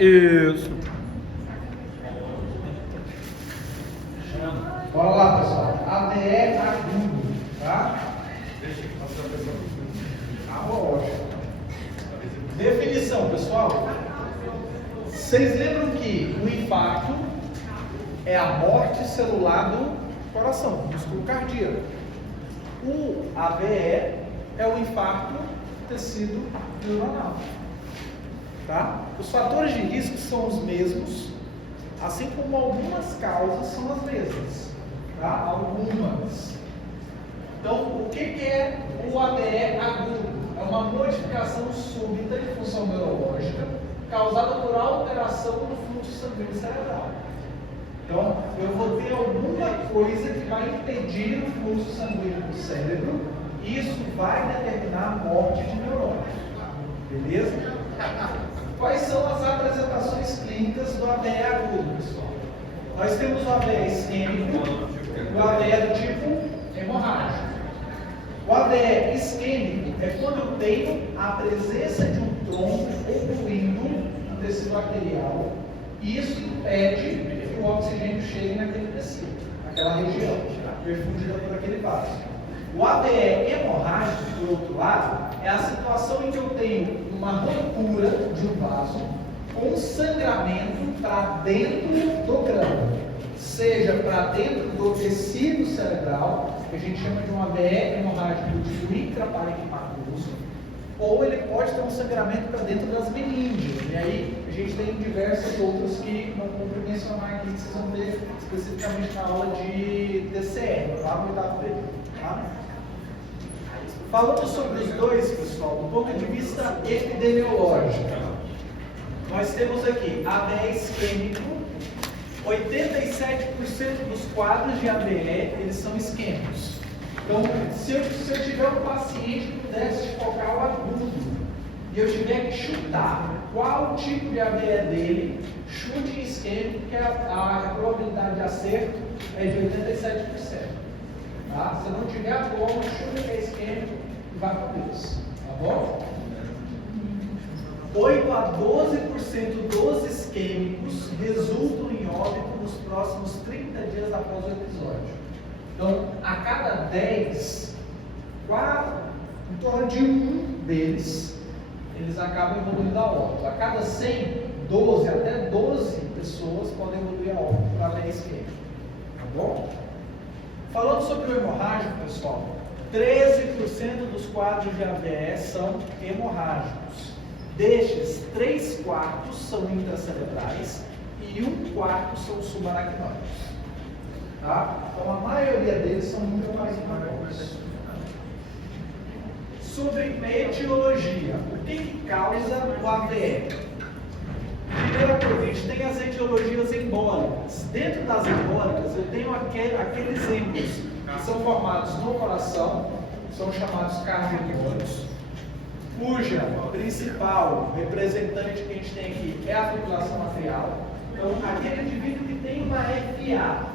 Isso. Bora lá, pessoal. AVE agudo, tá? Lógico. Definição, pessoal. Vocês lembram que o infarto é a morte celular do coração, do músculo cardíaco. O AVE é o infarto do tecido neuronal. Tá? Os fatores de risco são os mesmos, assim como algumas causas são as mesmas. Tá? Algumas. Então, o que é o AVE agudo? É uma modificação súbita de função neurológica causada por alteração do fluxo sanguíneo cerebral. Então, eu vou ter alguma coisa que vai impedir o fluxo sanguíneo do cérebro e isso vai determinar a morte de neurônios. Beleza? Quais são as apresentações clínicas do AVE agudo, pessoal? Nós temos o AVE isquêmico, o AVE do tipo hemorrágico. O AVE isquêmico é quando eu tenho a presença de um trombo ocluindo no tecido arterial e isso impede que o oxigênio chegue naquele tecido, naquela região, perfundida por aquele vaso. O AVE hemorrágico, por outro lado, é a situação em que eu tenho uma ruptura de um vaso com sangramento para dentro do crânio, seja para dentro do tecido cerebral, que a gente chama de um AVE hemorrágico do tipo intraparenquimatoso, ou ele pode ter um sangramento para dentro das meníngeas. E aí a gente tem diversas outras que não vou mencionar aqui, que vocês vão ver especificamente na aula de TCR, lá no oitavo período. Tá? Falando sobre os dois, pessoal, do ponto de vista epidemiológico, nós temos aqui AVE isquêmico. 87% dos quadros de AVE, eles são isquêmicos. Então, se eu tiver um paciente com déficit focal agudo e eu tiver que chutar qual tipo de AVE é dele, chute isquêmico, que a probabilidade de acerto é de 87%. Tá? Se não tiver a forma, chute que é isquêmico e vai com Deus. Tá bom? 8 a 12% dos isquêmicos resultam em óbito nos próximos 30 dias após o episódio. Então, a cada 10, em torno de um deles, eles acabam evoluindo a óbito. A cada 100, 12, até 12 pessoas podem evoluir a óbito por AVE isquêmico. Tá bom? Falando sobre o hemorrágico, pessoal, 13% dos quadros de AVE são hemorrágicos. Destes, 3/4 são intracerebrais e 1/4 são subaracnoides. Tá? Então, a maioria deles são intraparenquimatosos. Sobre etiologia, o que causa o AVE? Primeira coisa, a gente tem as etiologias embólicas. Dentro das embólicas, eu tenho aqueles êmbolos que são formados no coração, são chamados cardioembólicos, cuja principal representante que a gente tem aqui é a fibrilação atrial. Então, aquele indivíduo que tem uma FA,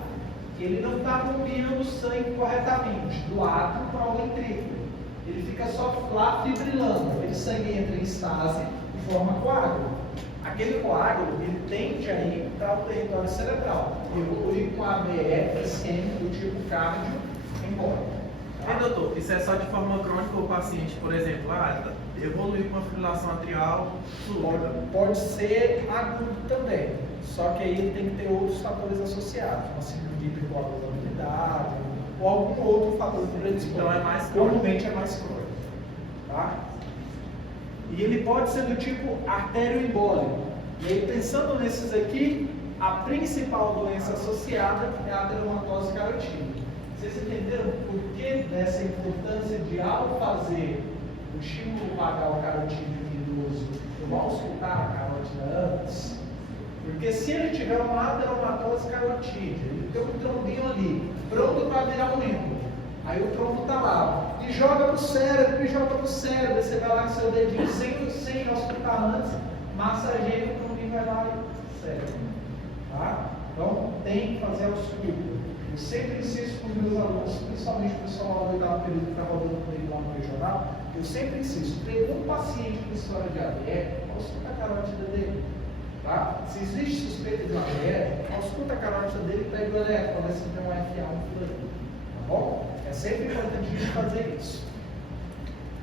ele não está bombeando o sangue corretamente do átrio para o ventrículo. Ele fica só lá fibrilando. Aquele sangue entra em estase e forma coágulo. Aquele coágulo, ele tende a ir para o território cerebral. Evolui com AVE isquêmico do tipo cardio embólico. Doutor, isso é só de forma crônica ou o paciente, por exemplo, evoluir com uma fibrilação atrial súbita? Pode ser agudo também, só que aí ele tem que ter outros fatores associados, uma síndrome de hipercoagulabilidade ou algum outro fator de predisposição. Então é mais crônico. Comumente é mais crônico. Tá? E ele pode ser do tipo artérioembólico. E aí, pensando nesses aqui, a principal doença associada é a ateromatose carotídea. Vocês entenderam por que dessa importância de, ao fazer o estímulo vagal carotídeo no idoso, eu auscultar a carótida antes? Porque se ele tiver uma ateromatose carotídea, ele tem um trombinho ali, pronto para virar um êmbolo. Aí o trombo está lá, e joga para o cérebro, aí você vai lá com seu dedinho, sem auscultar antes, massageia o trombinho, vai lá e cérebro. Tá? Então, tem que fazer ausculto. Eu sempre insisto com os meus alunos, principalmente o pessoal lá do oitavo período que está rodando comigo lá no regional, eu sempre insisto, pegou um paciente com história de AVE, ausculta a carótida dele. Tá? se existe suspeita de uma AVE, ausculta a carótida dele e pega o eletro para ver se tem um FA1 por aí. Tá bom? É sempre importante a gente fazer isso.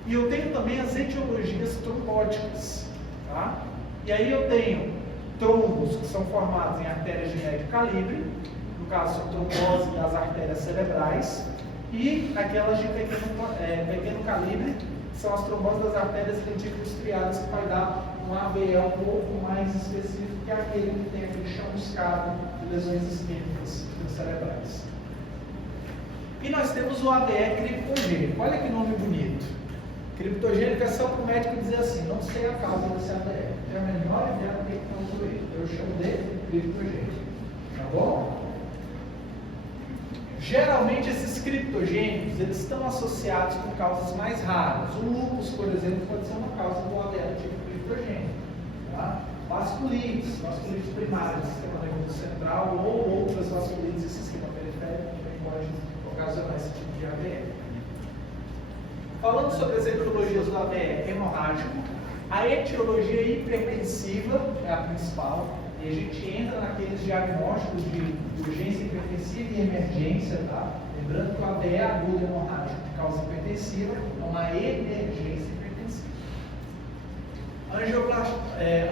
E eu tenho também as etiologias trombóticas. Tá? E aí eu tenho trombos que são formados em artérias de médio calibre, no caso, trombose das artérias cerebrais, e aquelas de pequeno calibre, que são as tromboses das artérias lentículas striadas, que vai dar um AVE um pouco mais específico, que é aquele que tem aquele chamuscado de lesões isquêmicas cerebrais. E nós temos o AVE criptogênico. Olha que nome bonito. Criptogênico é só para o médico dizer assim, não sei a causa desse AVE. Tem a menor ideia do que causou ele. Eu chamo de criptogênico. Tá bom? Geralmente esses criptogênicos, eles estão associados com causas mais raras. O lúpus, por exemplo, pode ser uma causa do AVE tipo criptogênico. Tá? Vasculites primárias, sistema nervoso central, ou outras vasculites e sistema periférico também pode ocasionar esse tipo de AVE. Falando sobre as etiologias do AVE hemorrágico, a etiologia hipertensiva é a principal, e a gente entra naqueles diagnósticos de urgência hipertensiva e emergência, tá? Lembrando que o AVE agudo hemorrágico de causa hipertensiva é uma emergência hipertensiva.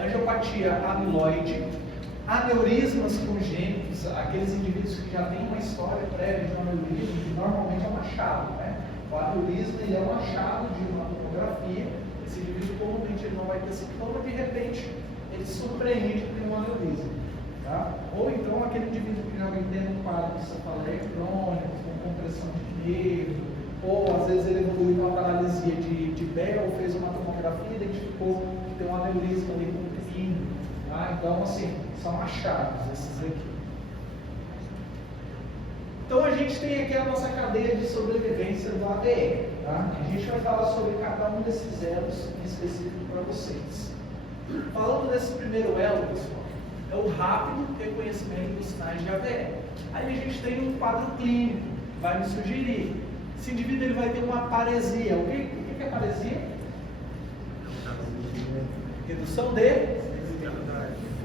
Angiopatia amiloide, aneurismas congênitos, aqueles indivíduos que já têm uma história prévia de um aneurisma, que normalmente é um achado, né? O aneurisma ele é um achado de uma tomografia. Esse indivíduo comumente ele não vai ter sintoma, de repente ele surpreende que tem um aneurisma. Tá? Ou então aquele indivíduo que já vem tendo um quadro de cefaleia crônica, com compressão de nervo, ou às vezes ele evoluiu uma paralisia de Bell, fez uma tomografia e identificou que tem um aneurisma ali comprimindo. Tá? Então, assim, são achados esses aqui. Então a gente tem aqui a nossa cadeia de sobrevivência do AVE. Tá? A gente vai falar sobre cada um desses elos em específico para vocês. Falando desse primeiro elo, pessoal, é o rápido reconhecimento dos sinais de AVE. Aí a gente tem um quadro clínico, que vai me sugerir. Esse indivíduo ele vai ter uma paresia. O que é paresia? Redução de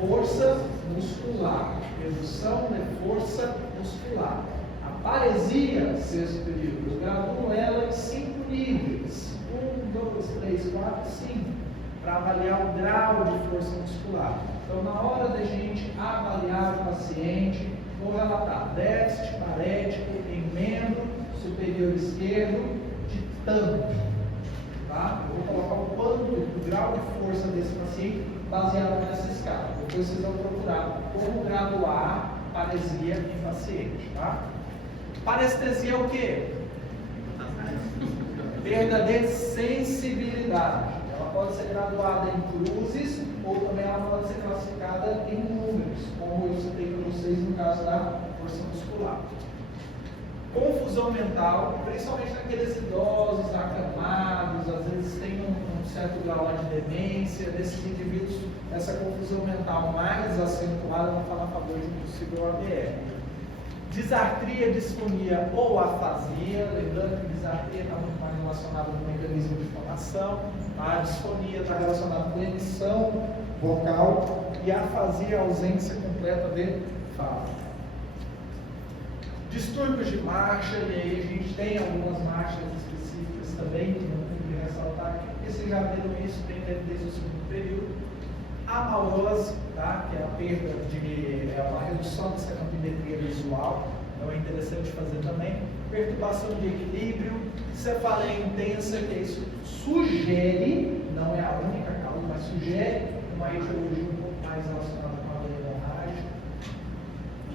força muscular. Redução de força muscular. A paresia, sexto período, eu graduo ela em 5 níveis. 1, 2, 3, 4, 5. Para avaliar o grau de força muscular. Então, na hora da gente avaliar o paciente, vou relatar déficit parético em membro superior esquerdo de tanto. Tá? Eu vou colocar o quanto, o grau de força desse paciente baseado nessa escala. Depois vocês vão procurar como graduar paresia em paciente. Tá? Parestesia é o quê? Perda de sensibilidade. Ela pode ser graduada em cruzes ou também ela pode ser classificada em números, como eu citei para vocês no caso da força muscular. Confusão mental, principalmente naqueles idosos acamados, às vezes tem um certo grau lá de demência, desses indivíduos, essa confusão mental mais acentuada vai falar a favor de um possível AVE. Disartria, disfonia ou afasia, lembrando que disartria está muito mais relacionada com o mecanismo de fonação, a disfonia está relacionada com emissão vocal e a afasia, a ausência completa de fala. Distúrbios de marcha, e aí a gente tem algumas marchas específicas também, que não tem que ressaltar aqui, porque vocês já viram isso desde o segundo período. Amaurose, tá? Que é a perda é uma redução da cinematografia visual, então é interessante fazer também. Perturbação de equilíbrio, cefaleia intensa, que isso sugere, não é a única causa, mas sugere uma etiologia um pouco mais relacionada com a veia hemorrágica.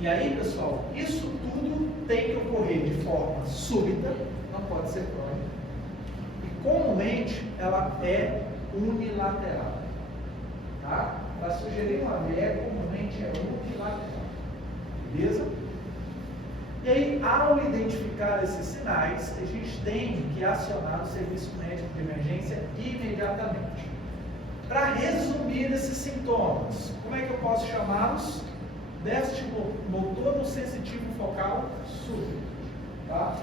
E aí, pessoal, isso tudo tem que ocorrer de forma súbita, não pode ser crônica, e comumente ela é unilateral. Tá? Para sugerir uma AVE, comumente é unilateral. Beleza? E aí, ao identificar esses sinais, a gente tem que acionar o serviço médico de emergência imediatamente. Para resumir esses sintomas, como é que eu posso chamá-los? Déficit motor sensitivo focal súbito. Tá?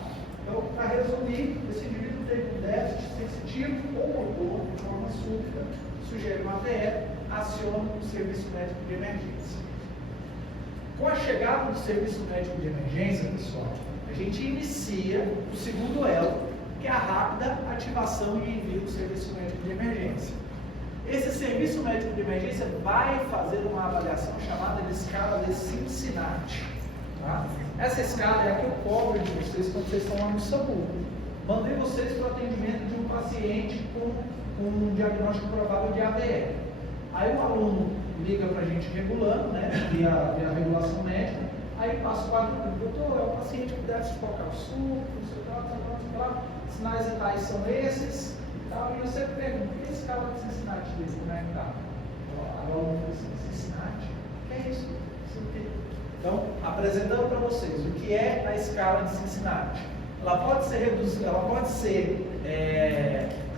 Então, para resumir, esse indivíduo teve um déficit sensitivo ou motor de forma súbita, sugere uma AVE. aciona o serviço médico de emergência. Com a chegada do serviço médico de emergência, pessoal, a gente inicia o segundo elo, que é a rápida ativação e envio do serviço médico de emergência. Esse serviço médico de emergência vai fazer uma avaliação chamada de escala de Cincinnati. Tá? Essa escala é a que eu cobro de vocês quando vocês estão lá no SAMU. Mandei vocês para o atendimento de um paciente com um diagnóstico provável de AVE. Aí o aluno liga para a gente regulando, né, via regulação médica, aí passa o quadro, doutor, é um paciente que deve colocar o suco, não sei o que lá, sinais vitais são esses, e você pergunta, o que é a escala de Cincinnati dele, como é que tá? Agora o aluno fala assim, Cincinnati? O que é isso? Então, apresentando para vocês o que é a escala de Cincinnati. Ela pode ser reduzida, ela pode ser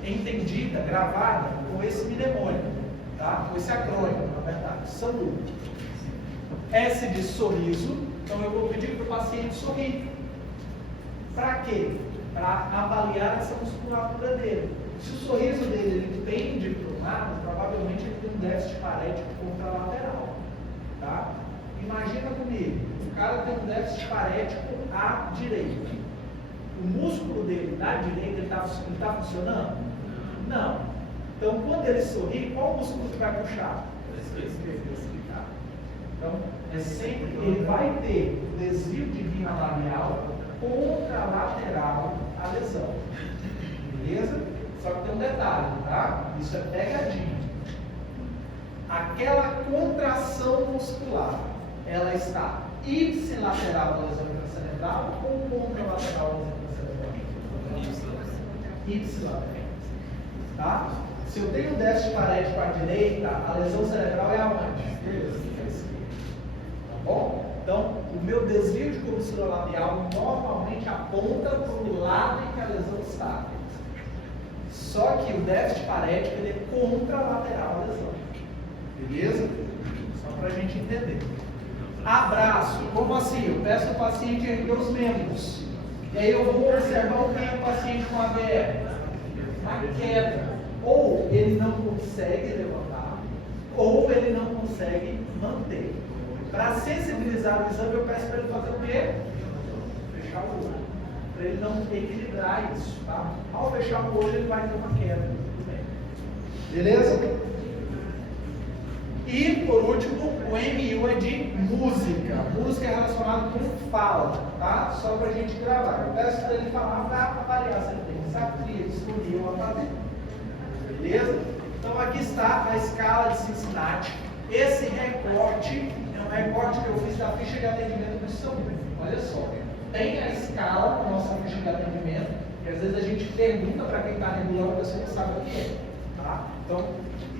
entendida, gravada com esse mnemônico, tá? Com esse acrônimo, na verdade, SAMU. S de sorriso, então eu vou pedir para o paciente sorrir. Para quê? Para avaliar essa musculatura dele. Se o sorriso dele ele pende para o lado, provavelmente ele tem um déficit parético contralateral, tá? Imagina comigo, o cara tem um déficit parético à direita. O músculo dele da direita está funcionando? Não. Então, quando ele sorri, qual músculo que vai puxar? Então, é sempre, ele vai ter desvio de linha labial contralateral à lesão. Beleza? Só que tem um detalhe, tá? Isso é pegadinha. Aquela contração muscular, ela está ipsilateral da lesão intracerebral ou contralateral da lesão intracerebral? Ipsilateral. Tá? Se eu tenho déficit parético à direita, a lesão cerebral é aonde? Tá bom? Então, o meu desvio de cobertura labial normalmente aponta para o lado em que a lesão está. Só que o déficit parético ele é contralateral à lesão. Beleza? Só para a gente entender. Abraço. Como assim? Eu peço ao paciente erguer os membros. E aí eu vou observar o que é o paciente com AVE. Uma queda. Ou ele não consegue levantar, ou ele não consegue manter. Para sensibilizar o exame, eu peço para ele fazer o quê? Fechar o olho. Para ele não equilibrar isso, tá? Ao fechar o olho, ele vai ter uma queda. Tudo bem. Beleza? E, por último, o MU é de música. Música é relacionado com fala, tá? Só para a gente gravar. Eu peço para ele falar para avaliar se ele tem desafio, disponível ou fazer. Beleza? Então, aqui está a escala de Cincinnati. Esse recorte é um recorte que eu fiz da ficha de atendimento do SAMU. Olha só. Tem a escala na nossa ficha de atendimento, e às vezes a gente pergunta para quem está regulando, a pessoa não sabe o que é. Tá? Então,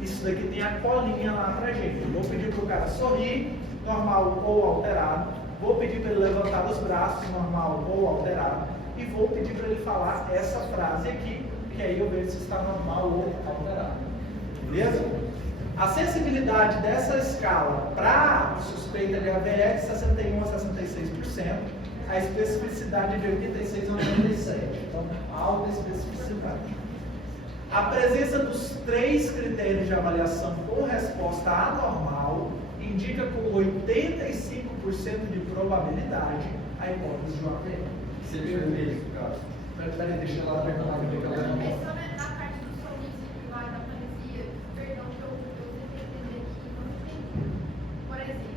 isso daqui tem a colinha lá pra gente. Eu vou pedir para o cara sorrir, normal ou alterado. Vou pedir para ele levantar os braços, normal ou alterado. E vou pedir para ele falar essa frase aqui, que aí eu vejo se está normal ou alterado. Beleza? A sensibilidade dessa escala para suspeita de AVE é de 61% a 66%. A especificidade de 86% a 97%. Então, alta especificidade. A presença dos 3 critérios de avaliação com resposta anormal indica com 85% de probabilidade a hipótese de um AVE. Se ele tiver isso, cara. Peraí, deixa ela perguntar o que ela não na parte do sorriso que vai da parecia, perdão que eu tentei entender aqui, não entendi. Por exemplo,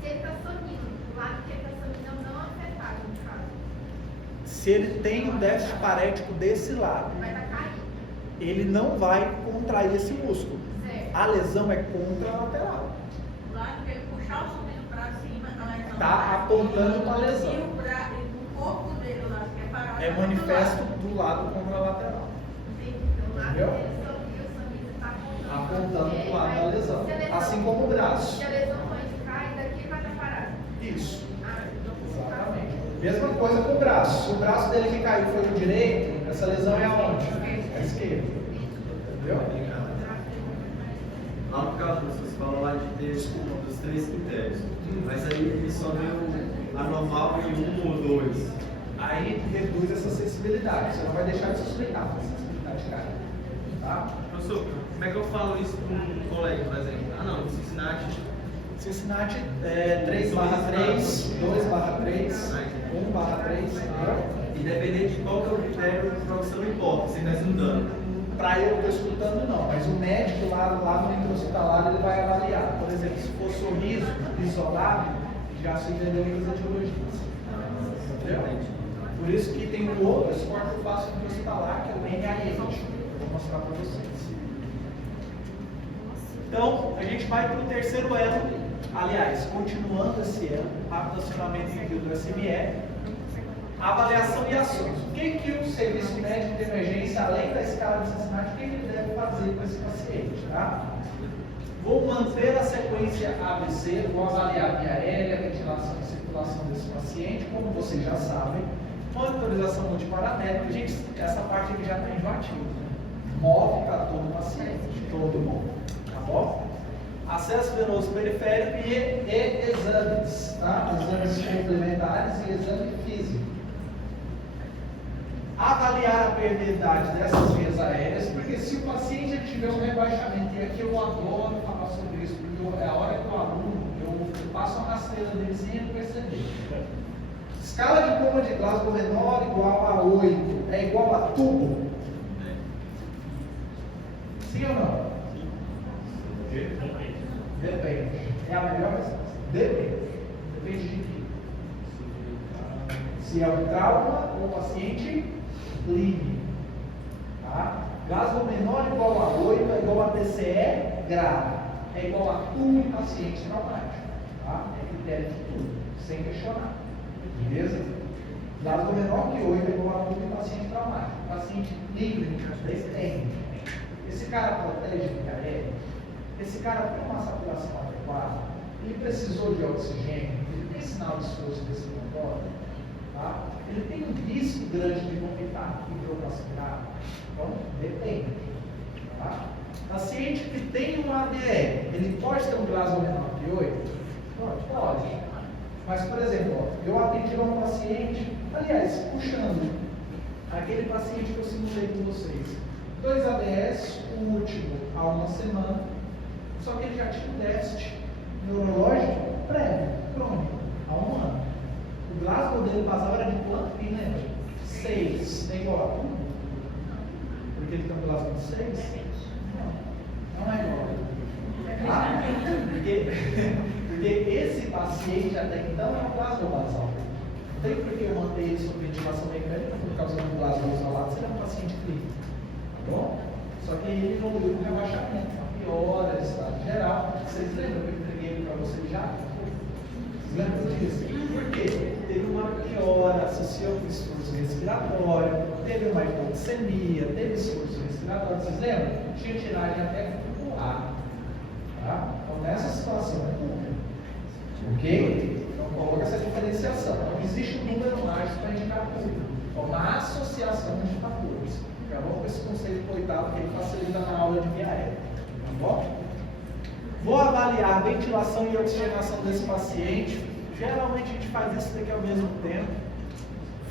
se ele está sorrindo, o lado que ele está sorrindo não é afetado, no caso. Se ele tem um déficit parético desse lado, Vai estar caído. ele não vai contrair esse músculo. Certo. A lesão é contralateral. O lado que ele puxar o sorriso para cima, a lesão Tá apontando para a lesão. E o corpo dele, o lado que é parado, É manifesto do lado contralateral. Entendi. Então, o lado Entendeu? dele sorriu, o sorriso está apontando. Apontando para o lado da lesão. Se a lesão- Assim como o braço. Se a lesão for cair, daqui vai estar parado. Isso. Então, Exatamente. Mesma coisa com o braço. Se o braço dele que caiu foi o direito, essa lesão é aonde? É a esquerda. Entendeu? Lá no caso, vocês falam lá de ter dos 3 critérios. Mas aí ele só deu anormal em 1 ou 2. Aí reduz essa sensibilidade. Você não vai deixar de suspeitar a sensibilidade, cara. Tá? Professor, como é que eu falo isso para um colega, por exemplo? Ah, não, Cincinnati. Cincinnati 3/3, 2/3, 1/3, entendeu? Independente de qual que é o critério, o professor não importa, você está estudando. Para eu estou escutando não, mas o médico lá no intra-hospitalar ele vai avaliar. Por exemplo, se for sorriso isolado, já se entendeu muitas etiologias. Entendeu? Por isso que tem um outro esporte que eu faço no intra-hospitalar, que é o NIH. Vou mostrar para vocês. Então, a gente vai para o terceiro elo. Aliás, continuando esse elo, rápido acionamento em do SME. Avaliação e ações. O que o serviço médico de emergência, além da escala de Cincinnati, o que ele deve fazer com esse paciente? Tá? Vou manter a sequência ABC, vou avaliar a via aérea, ventilação e circulação desse paciente, como vocês já sabem. Monitorização multiparamétrica. Gente, essa parte aqui já está enjoativa. Né? Move para todo o paciente, todo mundo. Tá bom? Acesso venoso periférico e exames, tá? Exames complementares e exame físico. Avaliar a permeabilidade dessas vias aéreas, porque se o paciente tiver um rebaixamento, e aqui eu adoro falar sobre isso, porque é a hora que o aluno, eu passo a rasteira dele sem ele perceber. Escala de Coma de Glasgow menor igual a 8, é igual a tubo? Sim ou não? Depende. É a melhor resposta. Depende. Depende de quê? Se é um trauma ou paciente clínico. Tá? Glasgow menor igual a 8 é igual a TCE grave. É igual a tudo em paciente traumático. Tá? É critério de tudo, sem questionar. Beleza? Glasgow menor que 8 é igual a tudo em paciente traumático. Paciente clínico, depende. Esse cara protege via aérea? Esse cara tem uma saturação adequada? Ele precisou de oxigênio? Ele tem sinal de esforço respiratório? Tá? Ele tem um risco grande de vomitar e hidrocaspirar? Então, depende. Tá? Paciente que tem um ADE, ele pode ter um Glasgow menor que 8? Pode. Mas, por exemplo, ó, eu atendi um paciente, aliás, puxando, aquele paciente que eu simulei com vocês. 2 ADS, o último há uma semana, só que ele já tinha um déficit neurológico prévio, crônico, há um ano. O Glasgow dele basal era de quanto? Quem lembra? 6. É igual a tudo? Porque ele tem um Glasgow de 6? Não é igual. Ah, porque esse paciente até então é um Glasgow basal. Não tem por que eu manter ele sob ventilação mecânica por causa do Glasgow isolado, se ele é um paciente clínico. Tá bom? Só que ele evoluiu com rebaixamento, uma piora do estado geral. Vocês lembram que eu entreguei para vocês já? Vocês lembram disso? Por quê? Teve uma piora associada com esforço respiratório, teve uma hipoxemia, teve esforço respiratório. Vocês lembram? Tinha tiragem até pulmonar. Tá? Então, nessa situação é pública. Ok? Então, coloca essa diferenciação. Não existe um número mágico para indicar público. É uma associação de fatores. Acabou com esse conceito coitado que ele facilita na aula de via aérea. Tá bom? Vou avaliar a ventilação e oxigenação desse paciente. Geralmente a gente faz isso daqui ao mesmo tempo.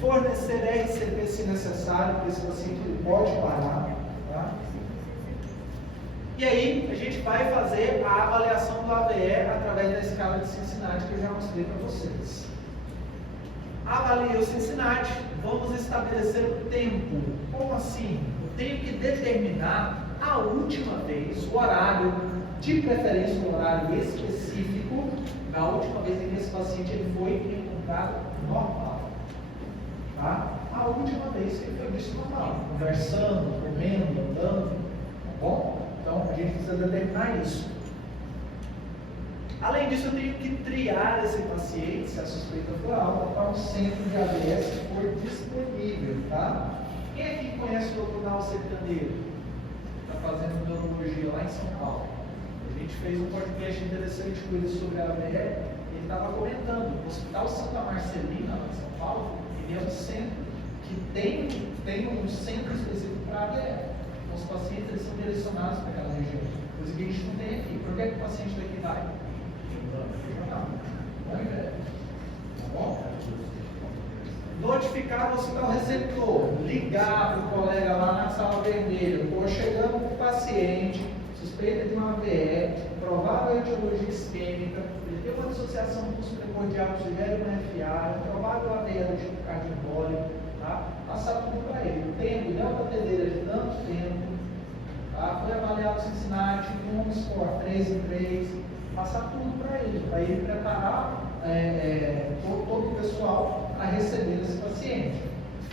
Fornecer RCP se necessário, porque esse paciente ele pode parar. Tá? E aí a gente vai fazer a avaliação do AVE através da escala de Cincinnati que eu já mostrei para vocês. Avalie o Cincinnati, vamos estabelecer o tempo. Como assim? Eu tenho que determinar a última vez, o horário, de preferência um horário específico, da última vez em que esse paciente ele foi encontrado normal. Tá? A última vez que ele foi visto normal, conversando, comendo, andando, tá bom? Então a gente precisa determinar isso. Além disso, eu tenho que triar esse paciente, se a suspeita for alta, para um centro de AVS que for disponível, tá? Quem aqui conhece o Dr. Nau Sertaneiro? Está fazendo neurologia lá em São Paulo. A gente fez um podcast interessante com ele sobre a AVE. Ele estava comentando, o Hospital Santa Marcelina, lá em São Paulo, ele é um centro que tem um centro específico para a AVE. Então, os pacientes eles são direcionados para aquela região, coisa que a gente não tem aqui. Por que o paciente daqui vai? Bom ideia. Tá bom? Dor notificar o hospital receptor, ligar para o colega lá na sala vermelha, ou chegando com o paciente, suspeita de uma AVE, provável etiologia isquêmica, ele tem uma dissociação pulso-precordial, sugere uma FA, provável AVE do tipo cardioembólico, tá? Passar tudo para ele. O tempo, delta T dele é de tanto tempo, tá? Foi avaliado Cincinnati, com um score 3 em 3, passar tudo para ele preparar todo o pessoal a receber esse paciente.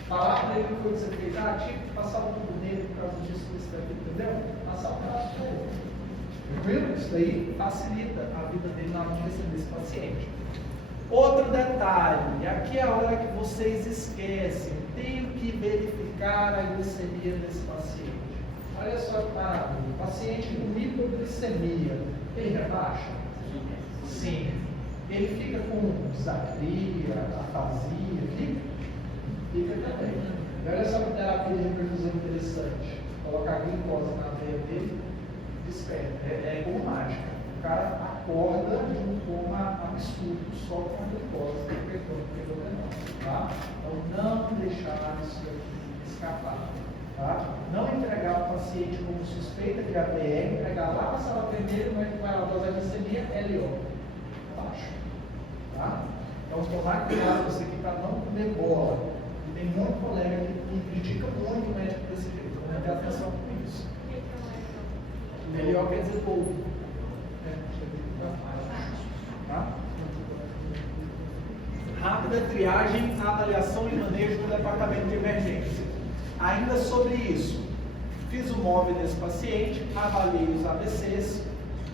Falar para ele o que foi que você fez, tive que passar tudo nele por causa disso, isso daqui, entendeu? Passar o prazo para ele. Tranquilo? Isso daí facilita a vida dele na hora de receber esse paciente. Outro detalhe, e aqui é a hora que vocês esquecem, tenho que verificar a glicemia desse paciente. Olha só que maravilha, o paciente com hipoglicemia, ele rebaixa? Sim. Ele fica com disartria, afasia, fica também. E olha só que terapia de reperfusão interessante. Colocar glicose na veia dele, desperta. É como mágica. O cara acorda de um coma absurdo só com a glicose pegou menor. Tá? Então não deixar isso aqui escapar. Tá? Não entregar o paciente como suspeita de AVE, entregar lá na sala vermelha, mas vai lá dosar glicemia, LO. Baixo. Tá? Então tomar cuidado você aqui para não comer bola. E tem muito colega que critica muito o médico desse jeito. Então tenha atenção com isso. Melhor quer dizer pouco. Tá? Rápida triagem, avaliação e manejo do departamento de emergência. Ainda sobre isso, fiz o móvel desse paciente, avaliei os AVCs,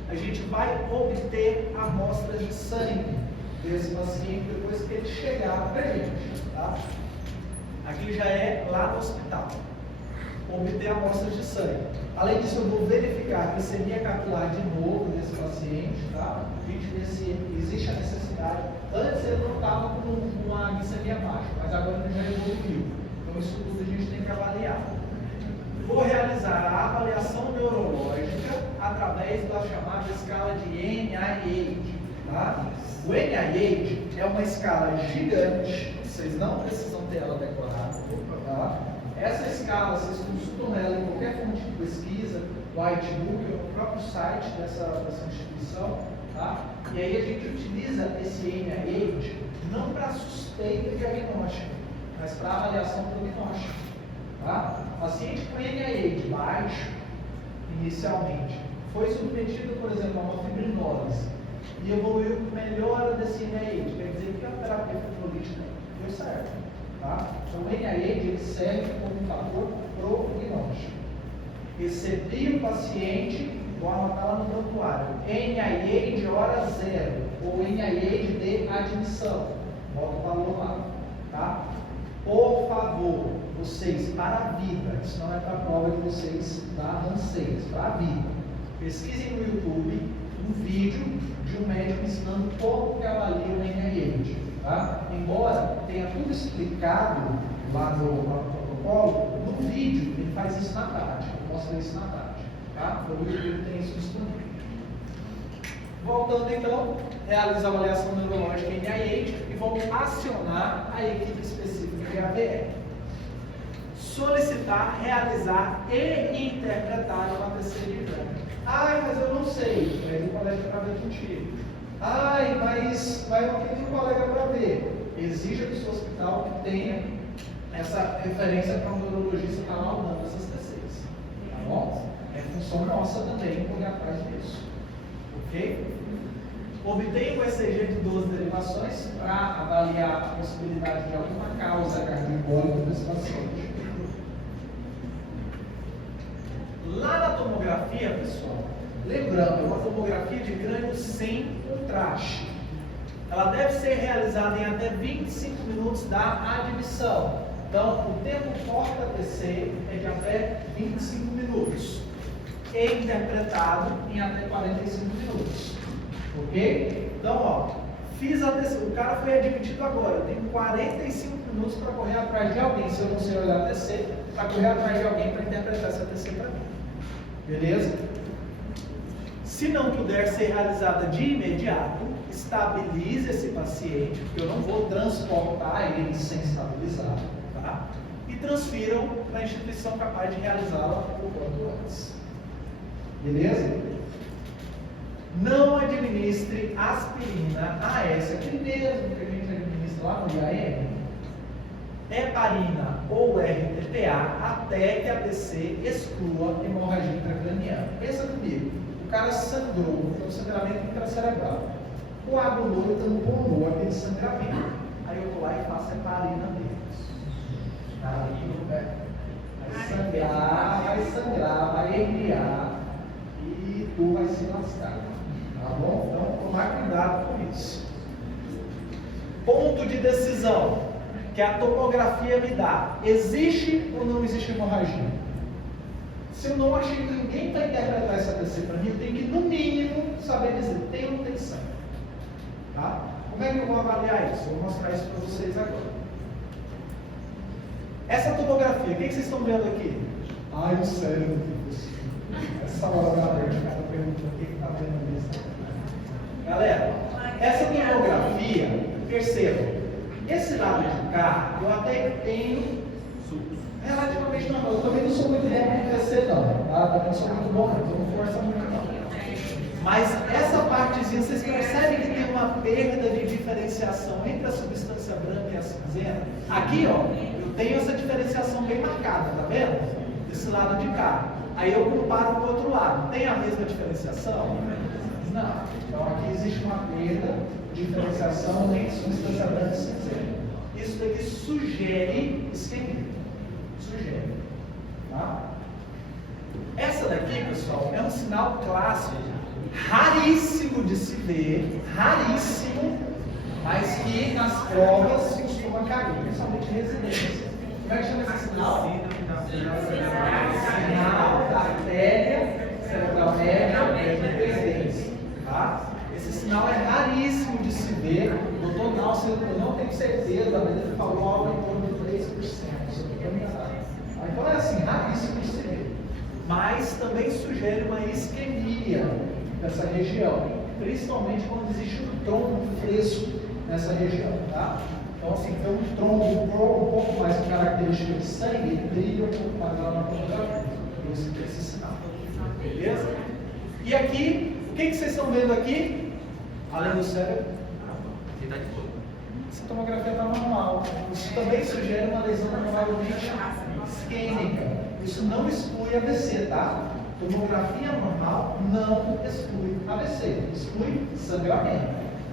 a gente vai obter amostras de sangue desse paciente depois que ele chegar para a gente, tá? Aqui já é lá no hospital, obter amostras de sangue. Além disso, eu vou verificar a glicemia capilar de novo nesse paciente, tá? A gente vê se existe a necessidade. Antes ele não estava com uma glicemia baixa, mas agora ele já evoluiu. Então isso tudo a gente tem que avaliar. Vou realizar a avaliação neurológica através da chamada escala de NIH. Tá? O NIH é uma escala gigante, vocês não precisam ter ela decorada. Tá? Essa escala, vocês consultam ela em qualquer fonte de pesquisa, Whitebook, ou no próprio site dessa instituição. Tá? E aí a gente utiliza esse NIH não para suspeita de diagnóstico, mas para avaliação prognóstica. Tá? Paciente com NIH baixo, inicialmente, foi submetido, por exemplo, a uma fibrinose e evoluiu com melhora desse NIH, quer dizer que a terapia fibrolytica deu certo. Tá? Então o NIH ele serve como um fator prognóstico. Recebi o paciente, vou anotar lá no prontuário, NIH de hora zero, ou NIH de admissão, bota o valor lá. Tá? Por favor, vocês, para a vida, isso não é para a prova de vocês da ANSES, para a vida, pesquisem no YouTube um vídeo de um médico ensinando como que avalia o NIH. Tá? Embora tenha tudo explicado lá no protocolo, no vídeo ele faz isso na prática, mostra isso na prática. Tá? No YouTube tem isso disponível. Voltando então, realiza a avaliação neurológica em NIH e vamos acionar a equipe específica de AVE. Solicitar, realizar e interpretar uma AVC de exame. Mas eu não sei, pede um colega para ver contigo. Mas eu não tenho um colega para ver. Exija do seu hospital que tenha essa referência para um neurologista estar lá dando essas TCs. Tá bom? É função nossa também correr atrás disso. Ok? Obtenha o ECG de 12 derivações para avaliar a possibilidade de alguma causa cardioembólica desse paciente. Lá na tomografia, pessoal, lembrando, é uma tomografia de crânio sem contraste. Ela deve ser realizada em até 25 minutos da admissão. Então, o tempo porta-TC é de até 25 minutos. E interpretado em até 45 minutos. Ok? Então, fiz a TC. O cara foi admitido agora. Eu tenho 45 minutos para correr atrás de alguém. Se eu não sei olhar a TC, para correr atrás de alguém para interpretar essa TC para mim. Beleza? Se não puder ser realizada de imediato, estabilize esse paciente, porque eu não vou transportar ele sem estabilizar, tá? E transfiram para a instituição capaz de realizá-la o quanto antes. Beleza? Não administre aspirina AS, aquele mesmo que a gente administra lá no IAM, heparina ou RTPA, até que a DC exclua hemorragia intracraniana. Pensa comigo, o cara sangrou, tem um sangramento intracerebral, coagulou e tamponou aquele sangramento. Aí eu vou lá e faço heparina deles. Vai sangrar, vai herniar e tu vai se lascar. Tá bom? Então, tomar cuidado com isso. Ponto de decisão que a tomografia me dá: existe ou não existe hemorragia? Se eu não achei que ninguém vai interpretar essa DC para mim, eu tenho que, no mínimo, saber dizer tem ou não tem sangue. Tá? Como é que eu vou avaliar isso? Eu vou mostrar isso para vocês agora. Essa tomografia, o que vocês estão vendo aqui? Ai, o cérebro. Essa hora da tarde, o cara pergunta o que está vendo isso. Galera, essa tomografia, percebam, esse lado de cá, eu até tenho relativamente normal. Eu também não sou muito bom em crescer, não. Tá? Também não sou muito bom, então não força muito, não. Mas essa partezinha, vocês percebem que tem uma perda de diferenciação entre a substância branca e a cinzenta? Aqui, ó, eu tenho essa diferenciação bem marcada, tá vendo? Desse lado de cá. Aí eu comparo com o outro lado. Tem a mesma diferenciação? Não. Então aqui existe uma perda de diferenciação entre substância branca e cinzenta. Isso daqui sugere isquemia. Sugere. Tá? Essa daqui, pessoal, é um sinal clássico, raríssimo de se ver, raríssimo, mas que nas provas se costuma cair, principalmente em residência. Como é que chama esse sinal? Sinal da artéria cerebral média de residência. Tá? Esse sinal é raríssimo de se ver. O doutor Nalson, eu não tenho certeza, mas ele falou algo em torno de 3%. Então é assim, raríssimo de se ver. Mas também sugere uma isquemia nessa região, principalmente quando existe um trombo fresco nessa região, tá? Então assim, tem um trombo um pouco mais com característica de sangue, ele brilha um pouco mais lá na tomografia, por isso que esse sinal. Beleza? E aqui, o que vocês estão vendo aqui? Além do cérebro? Essa tomografia está normal. Isso também sugere uma lesão provavelmente isquêmica. Isso não exclui AVC, tá? Tomografia normal não exclui AVC. Exclui sangramento,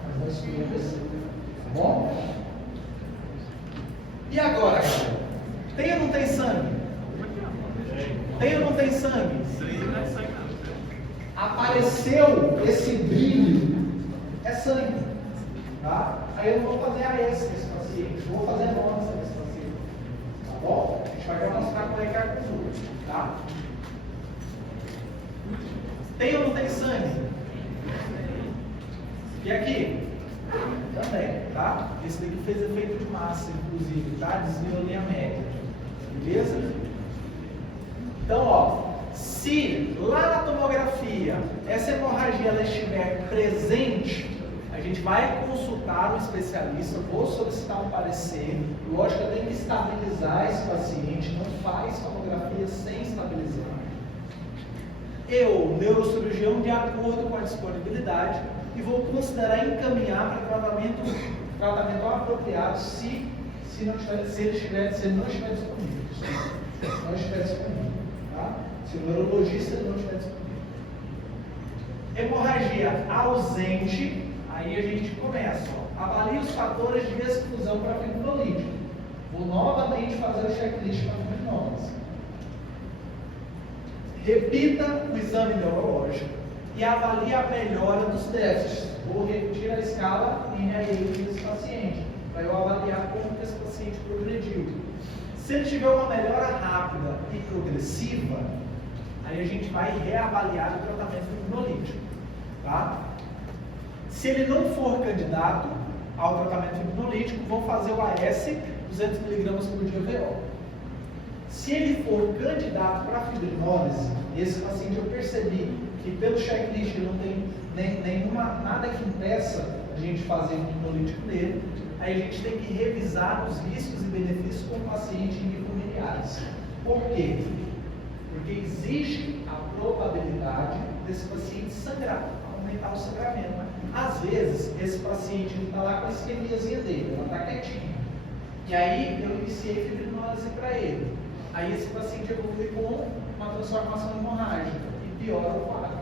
mas não exclui AVC. Tá bom? E agora, galera? Tem ou não tem sangue? Tem ou não tem sangue? Apareceu esse brilho, é sangue. Tá? Aí eu não vou fazer AS nesse paciente, eu vou fazer ANOMAS nesse paciente. Tá bom? A gente vai mostrar como é que é a conduta. Tá? Tem ou não tem sangue? E aqui? Também, tá? Esse daqui fez efeito de massa, inclusive, tá? Desviou a linha média. Beleza? Então, ó, se lá na tomografia essa hemorragia ela estiver presente, a gente vai consultar um especialista, vou solicitar um parecer. Lógico que eu tenho que estabilizar esse paciente, não faz tomografia sem estabilizar. Eu, neurocirurgião, de acordo com a disponibilidade, e vou considerar encaminhar para tratamento apropriado se ele não estiver disponível. Se não estiver disponível. Tá? Se o neurologista não estiver disponível. Hemorragia ausente. Aí a gente começa, ó, avalia os fatores de exclusão para fibrinolítico. Vou novamente fazer o checklist para fibrinose. Repita o exame neurológico e avalie a melhora dos déficits. Vou repetir a escala NIH desse paciente, para eu avaliar como que esse paciente progrediu. Se ele tiver uma melhora rápida e progressiva, aí a gente vai reavaliar o tratamento fibrinolítico. Tá? Se ele não for candidato ao tratamento fibrinolítico, vou fazer o AS 200 mg por dia VO. Se ele for candidato para fibrinólise, esse paciente eu percebi que pelo checklist ele não tem nada que impeça fazer fibrinolítico nele, aí a gente tem que revisar os riscos e benefícios com o paciente em familiares. Por quê? Porque existe a probabilidade desse paciente sangrar, aumentar o sangramento. Às vezes, esse paciente está lá com a isquemiazinha dele, ela está quietinha. E aí eu iniciei fibrinose para ele. Aí esse paciente evolui com uma transformação hemorrágica e piora o quadro.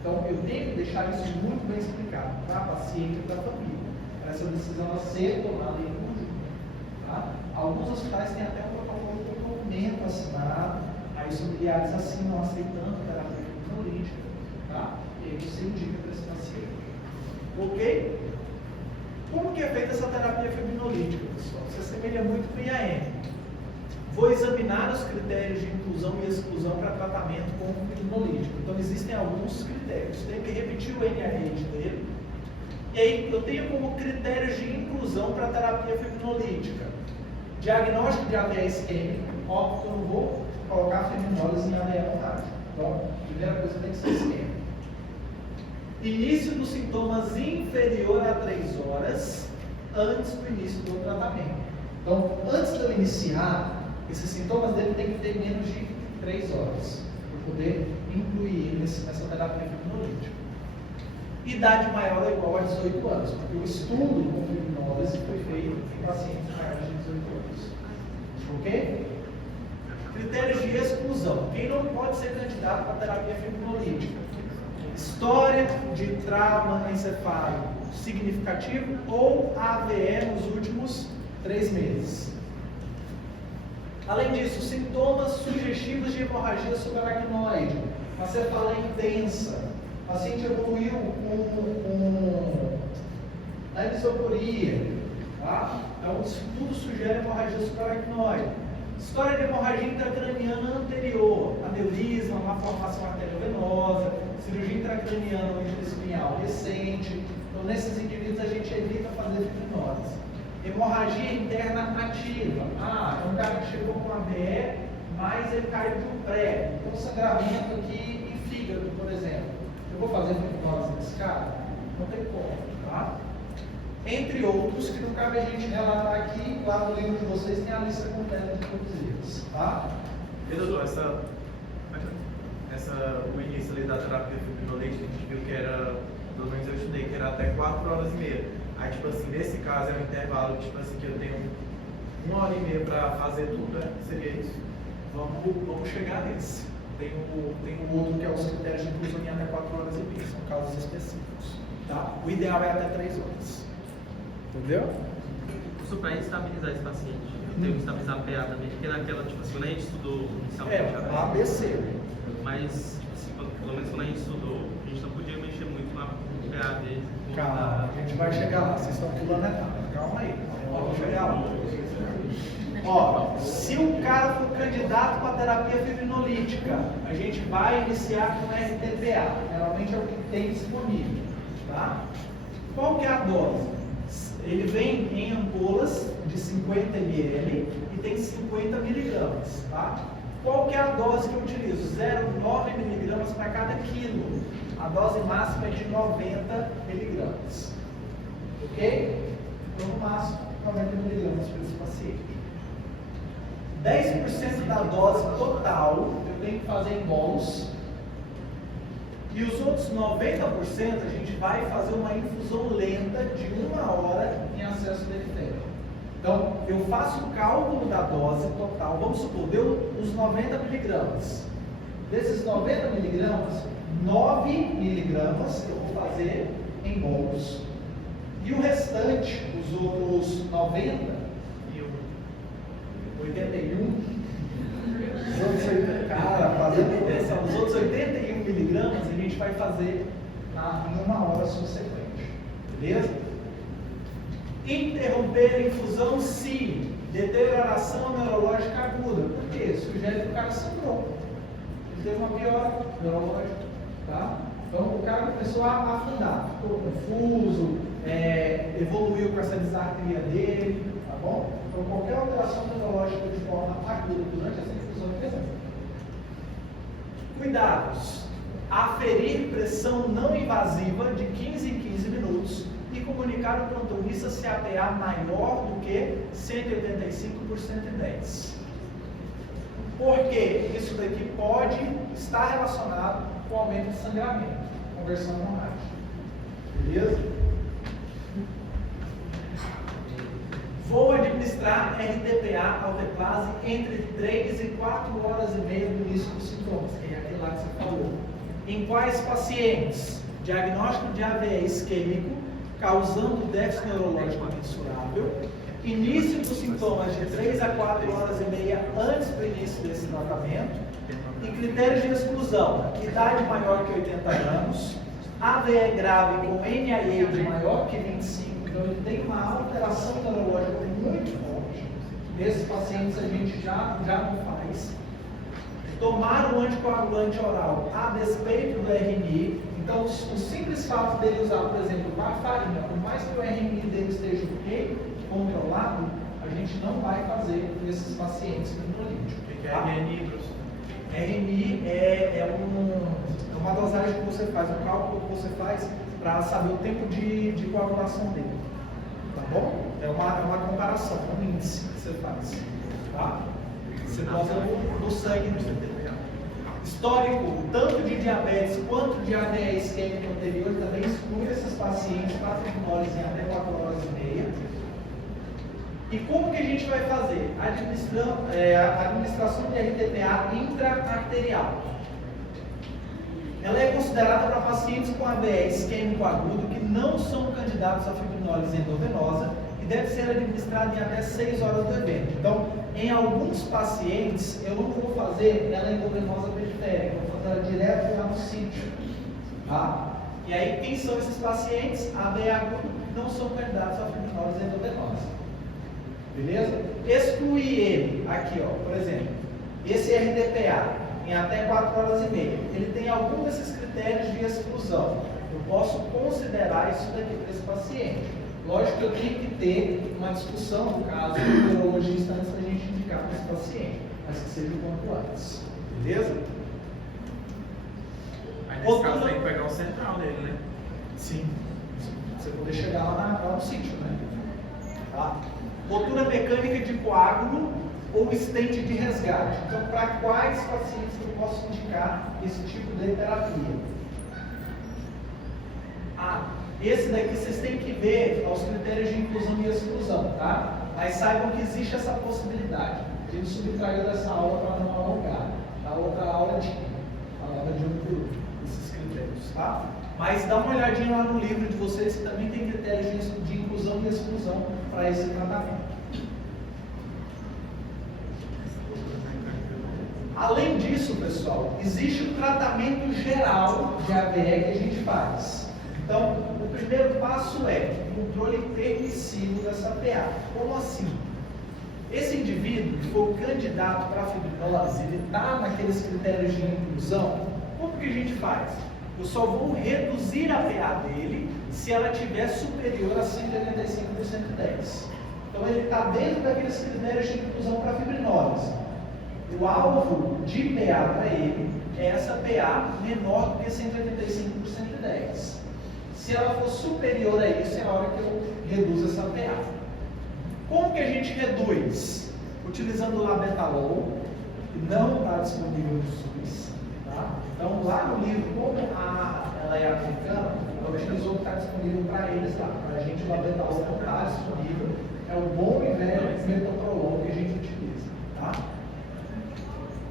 Então eu tenho que deixar isso muito bem explicado para a paciente e para a família. Essa decisão a ser tomada em conjunto. Tá? Alguns hospitais têm até um protocolo de documento assinado, aí os familiares assinam aceitando terapia fibrinolítica. Tá? E aí você indica para esse paciente. Ok? Como que é feita essa terapia fibrinolítica, pessoal? Se assemelha muito com IAM. Vou examinar os critérios de inclusão e exclusão para tratamento com fibrinolítico. Então existem alguns critérios. Tem que repetir o NIH dele. E aí eu tenho como critérios de inclusão para terapia fibrinolítica. Diagnóstico de AVE isquêmica. Óbvio que eu não vou colocar fibrinólise em AVE hemorrágica. Então, a primeira coisa tem que ser isquêmica. Início dos sintomas inferior a 3 horas antes do início do tratamento. Então, antes de eu iniciar, esses sintomas dele tem que ter menos de 3 horas para poder incluir ele nessa terapia fibrinolítica. Idade maior ou igual a 18 anos, porque o estudo com fibrinólise foi feito em pacientes maiores de 18 anos. Ok? Critérios de exclusão. Quem não pode ser candidato para terapia fibrinolítica? História de trauma encefálico significativo ou AVE nos últimos 3 meses. Além disso, sintomas sugestivos de hemorragia subaracnoide, uma cefaleia intensa, o paciente evoluiu com anisocoria, tá? Então, tudo sugere hemorragia subaracnoide. História de hemorragia intracraniana anterior, aneurisma, uma formação arteriovenosa, cirurgia intracraniana ou intraespinhal recente. Então, nesses indivíduos, a gente evita fazer fibrinose. Hemorragia interna ativa. É um cara que chegou com AVE, mas ele caiu de um pré. Então, sangramento aqui em fígado, por exemplo. Eu vou fazer fibrinose nesse cara? Não tem como, tá? Entre outros, que não cabe a gente relatar aqui, lá no livro de vocês tem a lista completa de todos eles, tá? E doutor, o início ali da terapia fibrinolítica, a gente viu que era, pelo menos eu estudei, que era até 4h30. Aí, tipo assim, nesse caso é um intervalo, tipo assim, que eu tenho 1h30 para fazer tudo, né? Seria isso? Vamos chegar nesse. Tem o outro que é os critérios de inclusão em até 4h30, são casos específicos, tá? O ideal é até 3 horas. Entendeu? Isso para estabilizar esse paciente. Eu tenho que estabilizar a PA também, porque naquela, tipo assim, quando a gente estudou inicialmente ABC. Mas, tipo assim, pelo menos quando a gente estudou, a gente não podia mexer muito na PA dele. Calma, a gente vai chegar lá, vocês estão pulando a etapa. Calma aí, vamos chegar lá. Ó, se o cara for candidato para terapia fibrinolítica, a gente vai iniciar com RTPA. Geralmente é o que tem disponível, tá? Qual que é a dose? Ele vem em ampolas de 50 ml e tem 50 mg, tá? Qual que é a dose que eu utilizo? 0,9 mg para cada quilo. A dose máxima é de 90 mg. Ok? Então, no máximo, 90 mg para esse paciente. 10% da dose total eu tenho que fazer em bolos. E os outros 90% a gente vai fazer uma infusão lenta de 1 hora em acesso periférico. Então, eu faço o cálculo da dose total, vamos supor, deu os 90 mg. Desses 90 mg, 9 mg eu vou fazer em bolos. E o restante, os outros 90, 81, os outros 80, cara, fazendo intenção, os outros 81 mg a gente vai fazer em 1 hora subsequente, beleza? Interromper a infusão se deterioração neurológica aguda. Por quê? Sugere que o cara sangrou. Ele teve uma piora neurológica, tá? Então o cara começou a afundar, ficou confuso, evoluiu com essa disartria dele, tá bom? Então qualquer alteração neurológica de forma aguda durante essa infusão é presente. Cuidados. Aferir pressão não invasiva de 15 em 15 minutos e e comunicar ao plantonista se a PA maior do que 185 por 110. Porque isso daqui pode estar relacionado com o aumento de sangramento, conversão hemorrágica. Beleza? Vou administrar RTPA alteplase entre 3 e 4 horas e meia do início dos sintomas, que é aquele lá que você falou. Em quais pacientes? Diagnóstico de AVE isquêmico, causando déficit neurológico mensurável. Início dos sintomas de 3 a 4 horas e meia antes do início desse tratamento. E critérios de exclusão: idade maior que 80 anos, AVE grave com NIH de maior que 25, então ele tem uma alteração neurológica muito forte. Nesses pacientes a gente já não faz. Tomar o anticoagulante oral a despeito do RNI. Então, o simples fato dele usar, por exemplo, warfarina, por mais que o RNI dele esteja ok, controlado, a gente não vai fazer nesses pacientes controlíticos. O que é RNI, professor? RNI é uma dosagem que você faz, um cálculo que você faz para saber o tempo de coagulação dele. Tá bom? É uma comparação, um índice que você faz. Tá? Você bota no sangue. Histórico, tanto de diabetes quanto de AVE isquêmico anterior, também exclui esses pacientes para fibrose em até 4 horas e meia. E como que a gente vai fazer? A administração de RTPA intra-arterial. Ela é considerada para pacientes com AVE isquêmico agudo que não são candidatos à fibrinólise endovenosa e deve ser administrada em até 6 horas do evento. Então, em alguns pacientes, eu não vou fazer ela endovenosa periférica, eu vou fazer ela direto lá no sítio. Tá? E aí, quem são esses pacientes? AVE agudo não são candidatos à fibrinólise endovenosa. Beleza? Excluir ele aqui, ó, por exemplo, esse RTPA em até 4 horas e meia. Ele tem algum desses critérios de exclusão. Eu posso considerar isso daqui para esse paciente. Lógico que eu tenho que ter uma discussão, no caso, com o neurologista antes da gente indicar para esse paciente, mas que seja o quanto antes. Beleza? Aí nesse caso tem que pegar o central dele, né? Sim. Você poder chegar lá no sítio, né? Tá? Rotura mecânica de coágulo ou estente de resgate. Então, para quais pacientes eu posso indicar esse tipo de terapia? Esse daqui vocês têm que ver aos critérios de inclusão e exclusão, tá? Mas saibam que existe essa possibilidade. A gente subtraiu dessa aula para não alongar. A outra aula de um por um, esses critérios, tá? Mas dá uma olhadinha lá no livro de vocês que também tem critérios de inclusão e exclusão para esse tratamento. Além disso, pessoal, existe um tratamento geral de AVE que a gente faz. Então, o primeiro passo é o controle permissivo dessa PA. Como assim? Esse indivíduo que for candidato para a fibrinólise, ele está naqueles critérios de inclusão, como que a gente faz? Eu só vou reduzir a PA dele se ela estiver superior a 185 por 110. Então, ele está dentro daqueles critérios de inclusão para a fibrinólise. O alvo de PA para ele é essa PA menor do que 185 por 110. Se ela for superior a isso, é a hora que eu reduzo essa PA. Como que a gente reduz? Utilizando o labetalol, que não está disponível no SUS. Tá? Então, lá no livro, como ela é africana, ela utilizou o que está disponível para eles lá. Para a gente, o labetalol não está disponível. É o bom e velho metoprolol que a gente utiliza. Tá?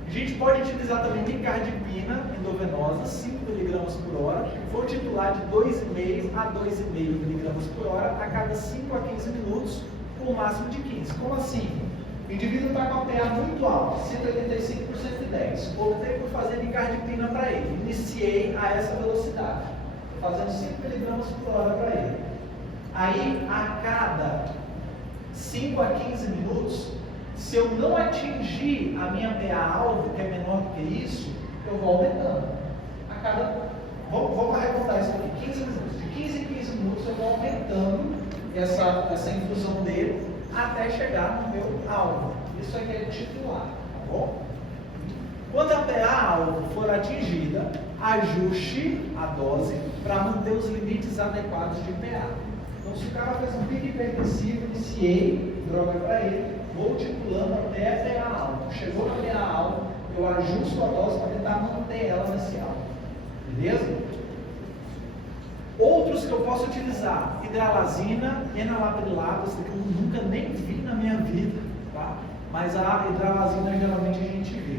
A gente pode utilizar também micardipina endovenosa, 5 mg por hora. Vou titular de 2,5 a 2,5 mg por hora a cada 5 a 15 minutos, com o máximo de 15. Como assim? O indivíduo está com a PA muito alta, 185 por 110. Optei por fazer micardipina para ele. Iniciei a essa velocidade. Estou fazendo 5 mg por hora para ele. Aí, a cada 5 a 15 minutos, se eu não atingir a minha PA-alvo, que é menor do que isso, eu vou aumentando. Vamos arredondar isso aqui, 15 minutos. De 15 em 15 minutos eu vou aumentando essa infusão dele até chegar no meu alvo. Isso aqui é titular, tá bom? Quando a PA-alvo for atingida, ajuste a dose para manter os limites adequados de PA. Então, se o cara fez um pico hipertensivo, iniciei droga para ele, vou titulando até a PA alta. Chegou na PA alta, eu ajusto a dose para tentar manter ela nesse alto. Beleza? Outros que eu posso utilizar: hidralazina, enalaprilato, esse que eu nunca nem vi na minha vida, tá? Mas a hidralazina geralmente a gente vê.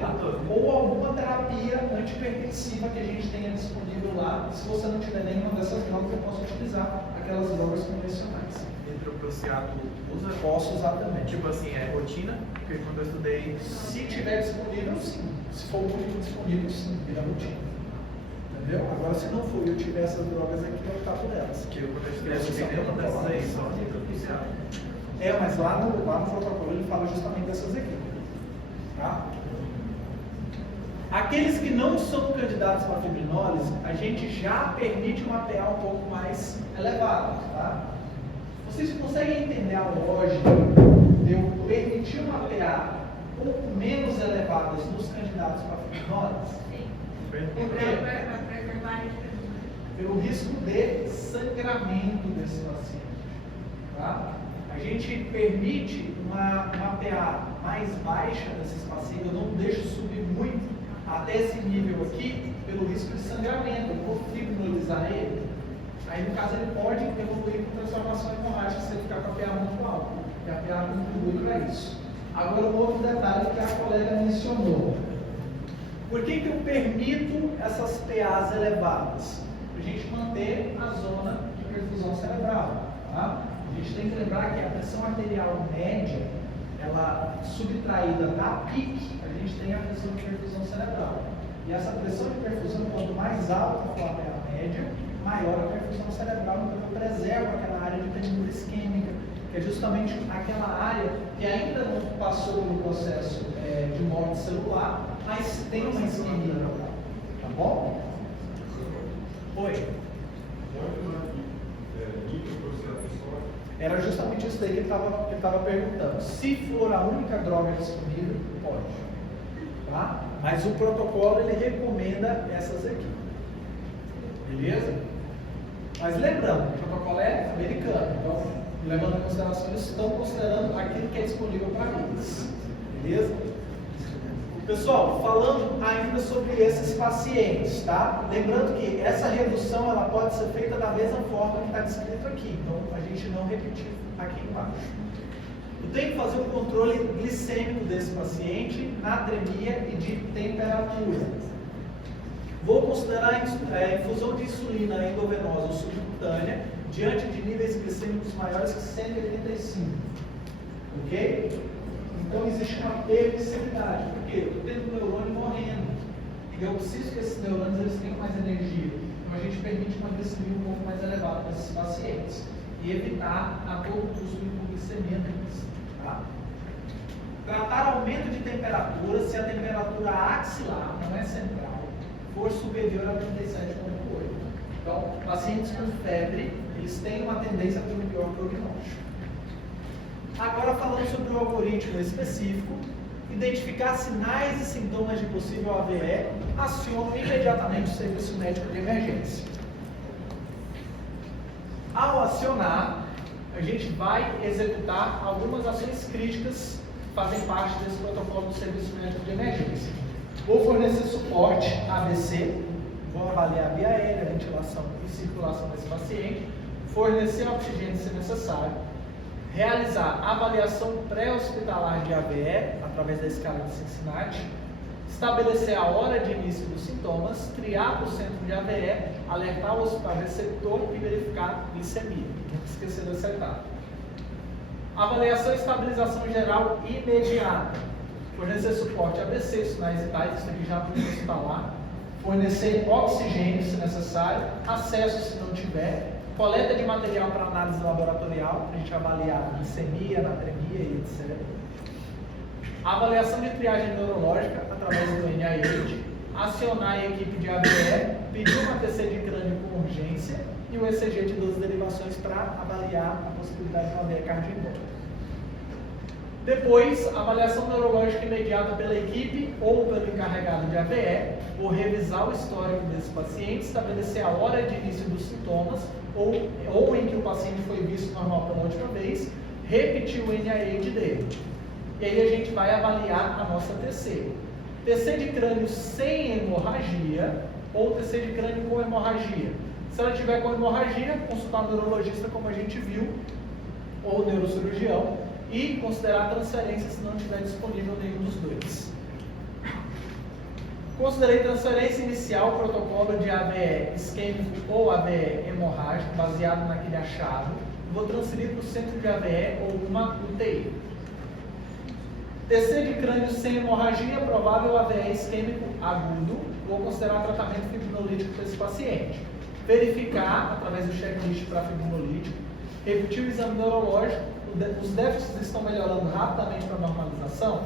Tá? Ou alguma terapia antihipertensiva que a gente tenha disponível lá. Se você não tiver nenhuma dessas drogas, eu posso utilizar aquelas drogas convencionais. Hidroprociato usa? Posso usar também. Tipo assim, é rotina, porque quando eu estudei. Se tiver disponível, sim. Se for muito disponível, sim, vira rotina. Entendeu? Agora, se não for e eu tiver essas drogas aqui, eu vou optar por elas. Que eu quando eu estudei, eu não tem nenhuma dessas aí, só hidroprociato. Mas lá no protocolo ele fala justamente dessas aqui. Tá? Aqueles que não são candidatos para fibrinólise, a gente já permite uma PA um pouco mais elevada. Tá? Vocês conseguem entender a lógica de eu permitir uma PA um pouco menos elevadas nos candidatos para fibrinólise? Por quê? Pelo risco de sangramento desse paciente. Tá? A gente permite uma PA mais baixa desses pacientes, eu não deixo subir muito até esse nível aqui, pelo risco de sangramento. Eu vou fibrinolizar ele, aí no caso ele pode evoluir com transformação hemorrágica se ele ficar com a PA muito alta, e a PA contribui para isso. Agora, um outro detalhe que a colega mencionou: por que eu permito essas PAs elevadas? Para a gente manter a zona de perfusão cerebral. Tá? A gente tem que lembrar que a pressão arterial média, ela subtraída da PIC, a gente tem a pressão de perfusão cerebral. E essa pressão de perfusão, quanto mais alta for a PA média, maior a perfusão cerebral. Então eu preservo aquela área de penumbra isquêmica, que é justamente aquela área que ainda não passou pelo processo de morte celular, mas tem uma isquemia neural. Tá bom? Oi. Era justamente isso daí que ele estava perguntando. Se for a única droga disponível, pode. Tá? Mas o protocolo ele recomenda essas aqui. Beleza? Mas lembrando, o protocolo é americano. Então, levando em consideração, eles estão considerando aquilo que é disponível para eles. Beleza? Pessoal, falando ainda sobre esses pacientes, tá? Lembrando que essa redução ela pode ser feita da mesma forma que está descrito aqui. Então, a gente não repetir aqui embaixo. Eu tenho que fazer um controle glicêmico desse paciente, natremia e de temperatura. Vou considerar a infusão de insulina endovenosa ou subcutânea diante de níveis glicêmicos maiores que 185. Ok? Então existe uma permissividade. Por quê? Eu estou tendo um neurônio morrendo. E eu preciso que esses neurônios eles tenham mais energia. Então a gente permite uma glicemia um pouco mais elevada para esses pacientes. E evitar a todo custo de hipoglicemia neles. Tá? Tratar aumento de temperatura se a temperatura axilar, não é central, for superior a 37,8. Então, pacientes com febre, eles têm uma tendência a ter um pior prognóstico. Agora, falando sobre o algoritmo específico, identificar sinais e sintomas de possível AVE, aciono imediatamente o serviço médico de emergência. Ao acionar, a gente vai executar algumas ações críticas que fazem parte desse protocolo do serviço médico de emergência. Vou fornecer suporte ABC, vou avaliar a via aérea, a ventilação e circulação desse paciente, fornecer oxigênio se necessário, realizar avaliação pré-hospitalar de AVE através da escala de Cincinnati, estabelecer a hora de início dos sintomas, triar para o centro de AVE, alertar o hospital receptor e verificar glicemia. Não esquecer dessa etapa. Avaliação e estabilização geral imediata. Fornecer suporte ABC, sinais vitais, isso aqui já podemos instalar. Fornecer oxigênio se necessário, acesso se não tiver. Coleta de material para análise laboratorial, para a gente avaliar glicemia, natremia e etc. Avaliação de triagem neurológica através do NIH. Acionar a equipe de AVE, pedir uma TC de crânio com urgência e o ECG de 12 derivações para avaliar a possibilidade de uma AVE cardioembólica. Depois, avaliação neurológica imediata pela equipe ou pelo encarregado de AVE, ou revisar o histórico desse paciente, estabelecer a hora de início dos sintomas, ou em que o paciente foi visto normal pela última vez, repetiu o NIH dele. E aí a gente vai avaliar a nossa TC. TC de crânio sem hemorragia ou TC de crânio com hemorragia. Se ela tiver com hemorragia, consultar o neurologista, como a gente viu, ou o neurocirurgião, e considerar a transferência se não estiver disponível nenhum dos dois. Considerei transferência inicial, protocolo de AVE isquêmico ou AVE hemorrágico, baseado naquele achado. Vou transferir para o centro de AVE ou uma UTI. TC de crânio sem hemorragia, provável AVE isquêmico agudo. Vou considerar tratamento fibrinolítico para esse paciente. Verificar, através do checklist para fibrinolítico. Repetir o exame neurológico. Os déficits estão melhorando rapidamente para a normalização?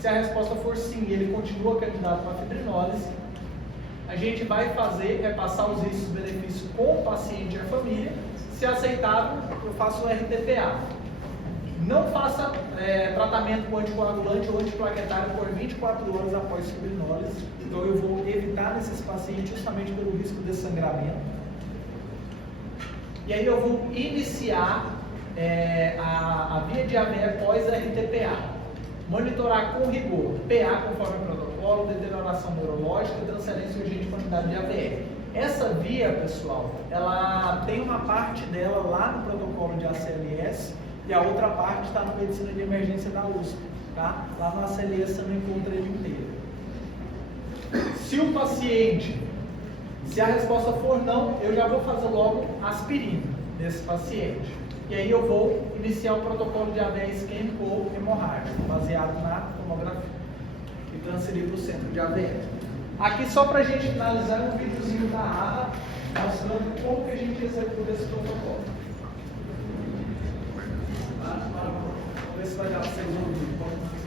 Se a resposta for sim, ele continua candidato para fibrinólise, a gente vai passar os riscos e benefícios com o paciente e a família. Se aceitável, eu faço o RTPA. Não faça tratamento com anticoagulante ou antiplaquetário por 24 horas após fibrinólise. Então eu vou evitar nesses pacientes justamente pelo risco de sangramento. E aí eu vou iniciar a via de AVE pós-RTPA. Monitorar com rigor, PA conforme o protocolo, deterioração neurológica, transferência urgente de quantidade de AVE. Essa via, pessoal, ela tem uma parte dela lá no protocolo de ACLS e a outra parte está na medicina de emergência da USP, tá? Lá no ACLS você não encontra ele inteiro. Se o paciente, se a resposta for não, eu já vou fazer logo aspirina nesse paciente. E aí eu vou iniciar o protocolo de AVE isquêmico ou hemorrágico, baseado na tomografia, e transferir para o centro de AVE. Aqui só para a gente finalizar um videozinho da ARRA, mostrando como que a gente executa esse protocolo. Vamos ver se vai dar para vocês ouvirem.